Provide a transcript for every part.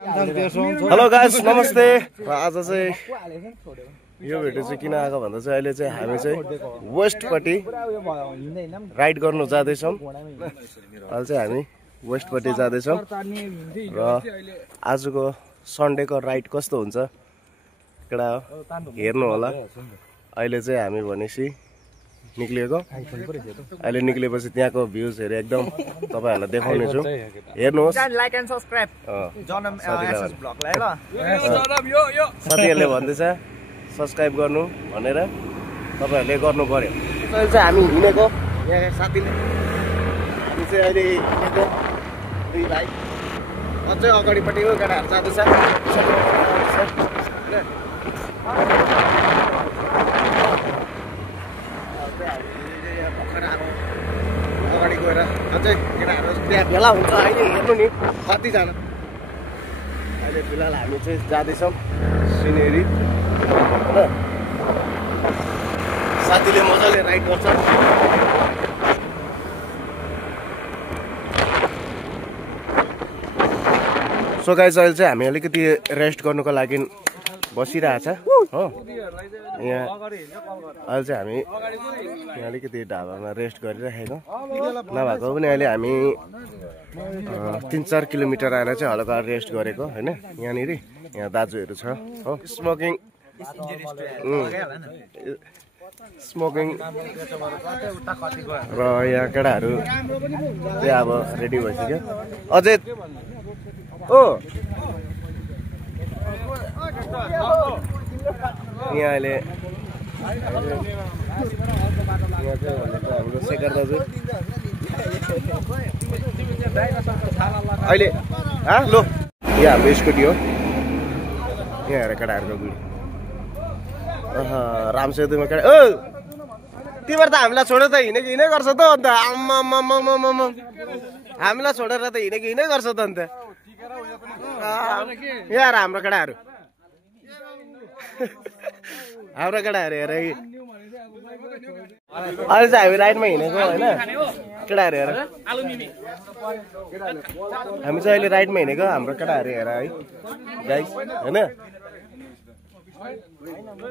Hello guys नमस्ते। आज चाहिँ यो भिडियो चाहिँ किन आएको भन्दा चाहिँ अहिले चाहिँ हामी चाहिँ वेस्टपट्टि राइड गर्नु जाँदैछौँ। अहिले चाहिँ हामी वेस्टपट्टि जाँदैछौँ र आजको सन्डेको राइड कस्तो हुन्छ केटा हेर्नु होला। अहिले चाहिँ हामी भनेपछि निक्लिएको, अहिले निक्लेपछि त्यहाँको भ्यूजहरू एकदम तपाईहरुलाई देखाउने छु। हेर्नुहोस्, लाइक एन्ड सब्स्क्राइब जनम एसएस ब्लगलाई ल। साथीहरुले भन्दैछ सब्स्क्राइब गर्नु भनेर, तपाईहरुले गर्नु पर्यो। अहिले चाहिँ हामी हिँडेको यहाँ साथीले, हामी चाहिँ अहिले हिँडेको दुई भाइ अझै अगाडिपट्टिको केटाहरु जाँदैछ। अगाडि गएर अझै केटाहरू त्यहाँ भेला हुन्छ अहिले हेर्नु नि कतिजना। अहिले फिलहाल हामी चाहिँ जाँदैछौँ सिनेरी होइन। साथीले मजाले राइड गर्छ। सो गाइस अहिले चाहिँ हामी अलिकति रेस्ट गर्नुको लागि बसिरहेछ हो। यहाँ अहिले चाहिँ हामी यहाँ अलिकति ढाबामा रेस्ट गरिराखेको नभएको पनि अहिले हामी 3-4 किलोमिटर आएर चाहिँ हल्का रेस्ट गरेको होइन। यहाँनिर यहाँ दाजुहरू छ हो, स्मोकिङ र यहाँ केटाहरू चाहिँ अब रेडी भइसक्यो। अझै ओ यहाँ अहिले हाम्रो शेखर दाजु अहिले लो यहाँ हाम्रो स्कुटी हो। यहाँ हेर केटाहरूको गुडी रामसेतुमा केटा ओ तिमीहरू त हामीलाई छोडेर त हिँडै गर्छ त अन्त। आम्मा हामीलाई छोडेर त हिँडै गर्छ त अन्त। यहाँ हाम्रो केटाहरू हेर अहिले चाहिँ हामी राइडमा हिँडेको होइन केटाहरू हेर। हामी चाहिँ अहिले राइडमा हिँडेको हाम्रो केटाहरू हेर है गाइस होइन।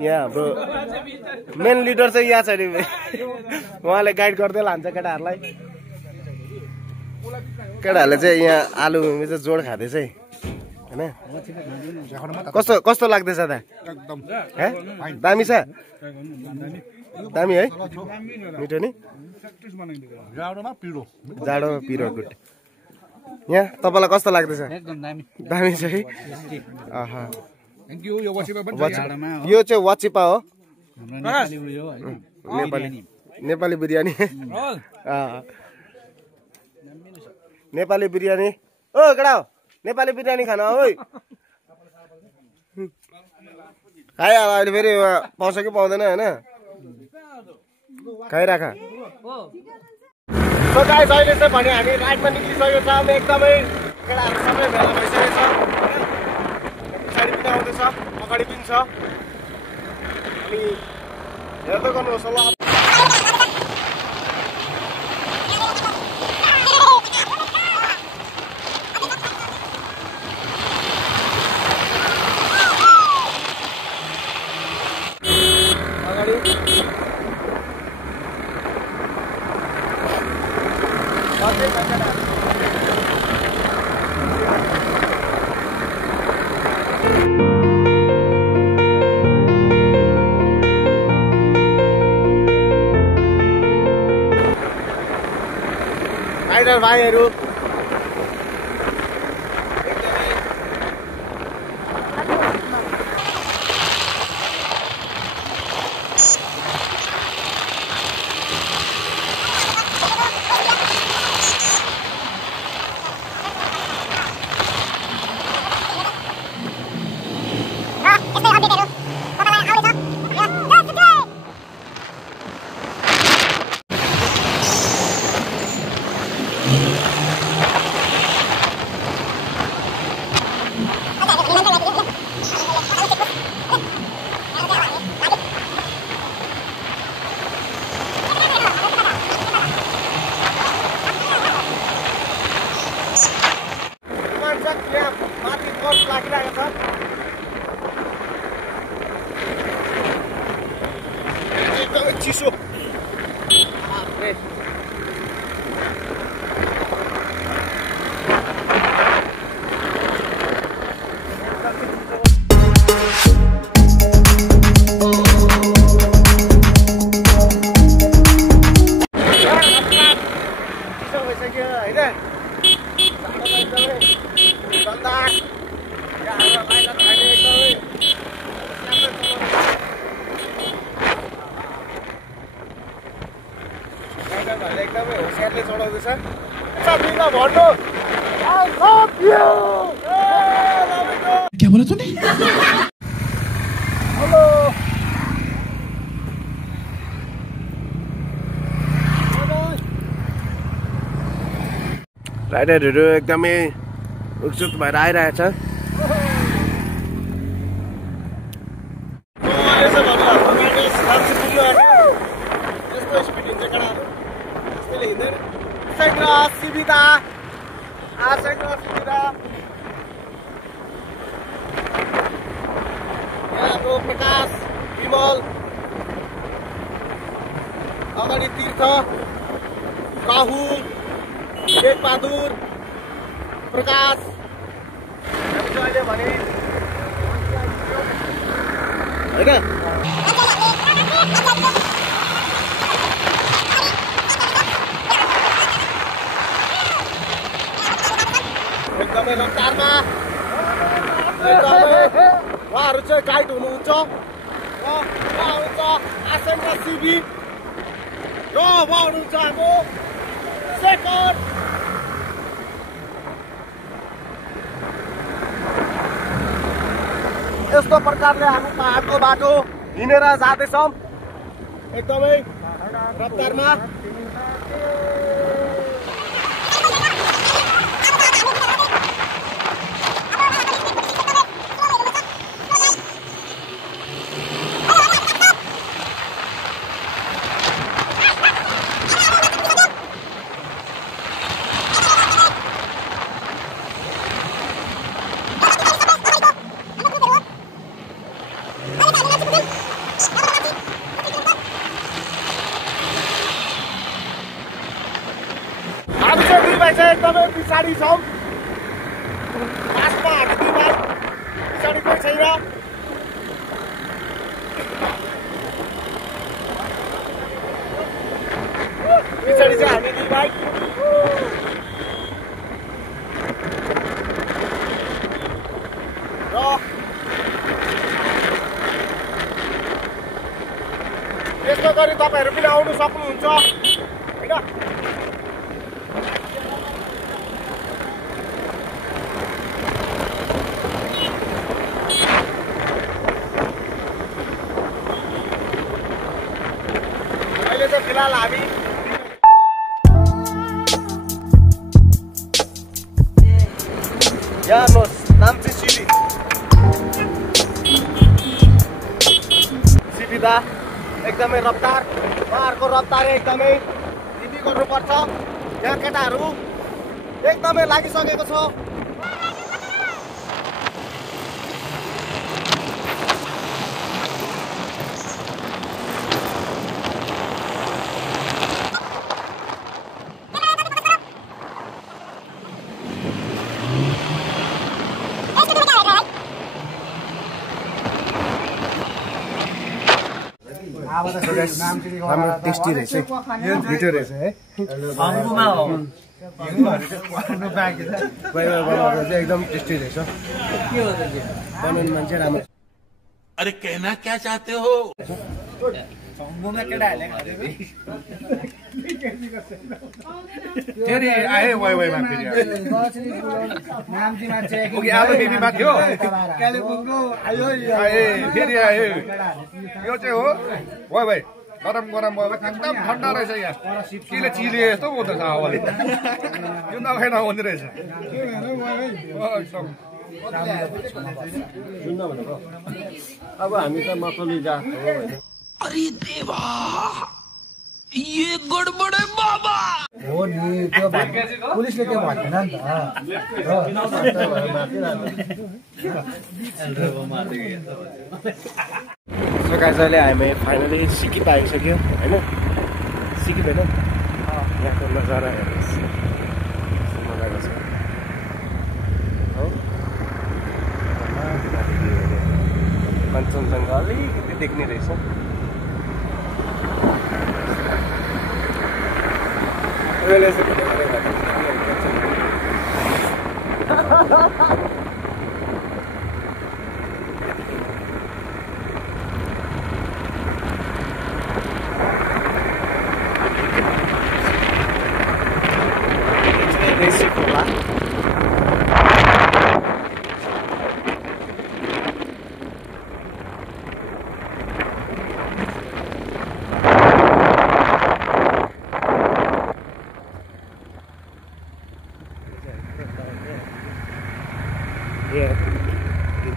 यहाँ हाम्रो मेन लिडर चाहिँ यहाँ छ नि, उहाँले गाइड गर्दै लान्छ केटाहरूलाई। केटाहरूले चाहिँ यहाँ आलु मिमी चाहिँ जोड खाँदैछ है होइन। कस्तो लाग्दैछ त? एकदम दामी छ, दामी है, मिठो नि, जाडोमा पिरो गुड। यहाँ तपाईँलाई कस्तो लाग्दैछ? दामी छ है। यो चाहिँ वाचिपा हो, नेपाली बिरयानी। नेपाली बिरयानी ओ केटा हो, नेपाली बिरयानी खाना हो। खाइहाल, अहिले फेरि पाउँछ कि पाउँदैन होइन, खाइराख। सो गाइस अहिले चाहिँ भने हामी राइडमा निक्लिसकेको छ। एकदमै केटाहरू सबै भेला भइसकेको छ। पछाडि पनि आउँदैछ, अगाडि पनि छ। अनि हेर्दै गर्नुहोस् ल। राइडर भाइहरू रहेछ सबैले भन्नु I love you क्या बोला तूने हेलो राइडरहरू एकदमै उत्सुक भएर आइरहेछ प्रकाश विमल अगाडि तीर्थ राहुल शेखबहादुर प्रकाश अहिले भने होइन एकदमै रफ्तारमा उहाँहरू चाहिँ गाइड हुनुहुन्छ र उहाँ हुन्छ आशंका सिबी र उहाँ हुनुहुन्छ हाम्रो शेखर यस्तो प्रकारले हामी पहाडको बाटो हिँडेर जाँदैछौँ एकदमै रफ्तारमा एकदमै पछाडि छौँ लास्टमा हामी दुई पछाडि कोही छैन पछाडि चाहिँ हामी दुई भाइ र यस्तो गरी तपाईँहरू पनि आउनु सक्नुहुन्छ होइन फिलहाल हामी यहाँ हेर्नुहोस् नाम्ची सिधा एकदमै रफ्तार उहाँहरूको रफ्तार एकदमै धीमी गर्नुपर्छ यहाँ केटाहरू एकदमै लागिसकेको छ हाम्रो टेस्टी रहेछ मिठो रहेछ है एकदम टेस्टी रहेछ बनाउने मान्छे राम्रो अरे कहना क्या चाहते हो फेरि आए वाइ वाइमा फेरि कालेबुङको आयो फेरि आयो यो चाहिँ हो वाइ वाइ गरम गरम भयो एकदम ठन्डा रहेछ यहाँ केले चिले यस्तो हुँदैछ हावाले यो नखाइ नहुने रहेछ अब हामी त मसली जातो अरे देवा ये गडबड है बाबा हो नि त्यो पुलिसले त्यो भन्दैन नि त सो गाइस अहिले हामी फाइनली सिक्किम आइसक्यो होइन सिक्किम होइन यहाँको नजारा हेर्नुहोस् मजाको छ हो कञ्चनजङ्घा अलिकति देख्ने रहेछ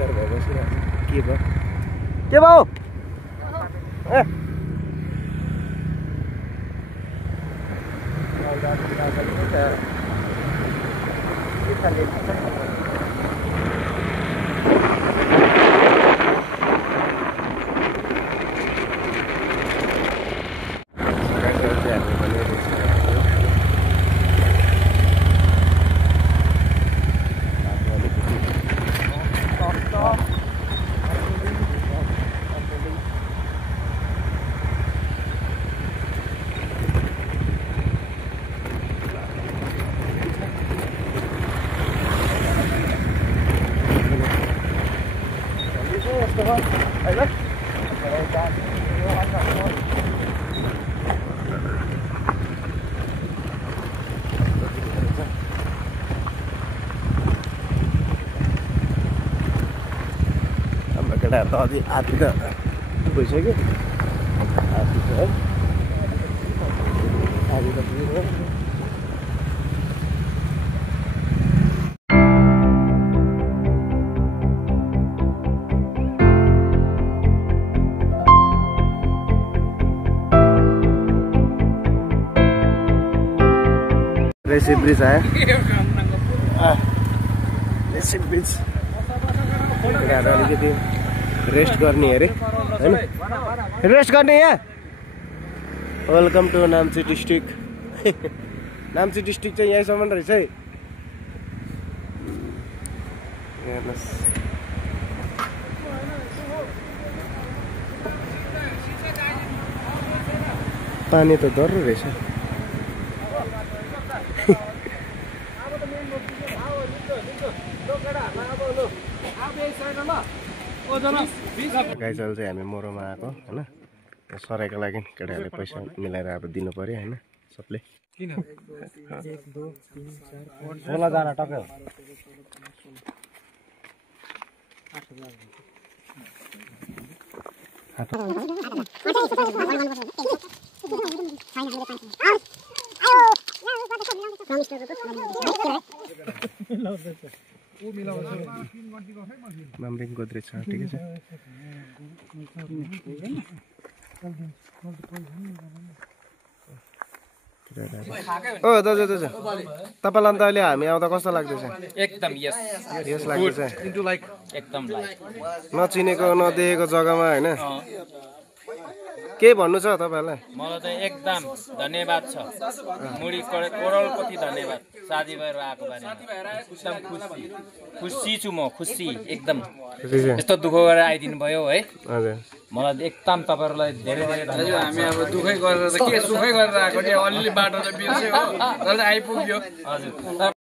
विचार भयो बसिरहेको के भयो के भयो ए केटाहरू त अझै आधी त भइसक्यो आधी त है आधी त पुग्यो रेसी ब्रिज आयो रेसी ब्रिज केटाहरू अलिकति रेस्ट गर्ने अरे हैन रेस्ट गर्ने यहाँ welcome to Namchi district Namchi district चाहिँ यहीँसम्म रहेछ है हेर्नुहोस् पानी त डर रहेछ गाइजहरू चाहिँ हामी मोरोमा आएको होइन सराईको लागि केटाहरूले पैसा मिलाएर अब दिनु पर्यो होइन सबले सोह्र जना टक्कै मामरिङ गोद्रेज छ ठिकै छ ओ दाजु दाजु तपाईँलाई अन्त अहिले हामी आउँदा कस्तो लाग्दैछ एकदम यस यस लाग्दैछ एकदम नचिनेको नदेखेको जग्गामा होइन के भन्नु छ तपाईँहरूलाई मलाई त एकदम धन्यवाद छ मुडी करोडपति धन्यवाद साथीभाइहरू आएको बारेमा एकदम खुसी छु म खुसी एकदम यस्तो दुःख गरेर आइदिनु भयो है हजुर मलाई एकदम तपाईँहरूलाई धेरै धेरै धन्यवाद हामी अब दुःखै गरेर त के सुखै गरेर आएको नि अलिअलि बाटो त बिर्स्यो हो तर आइपुग्यो हजुर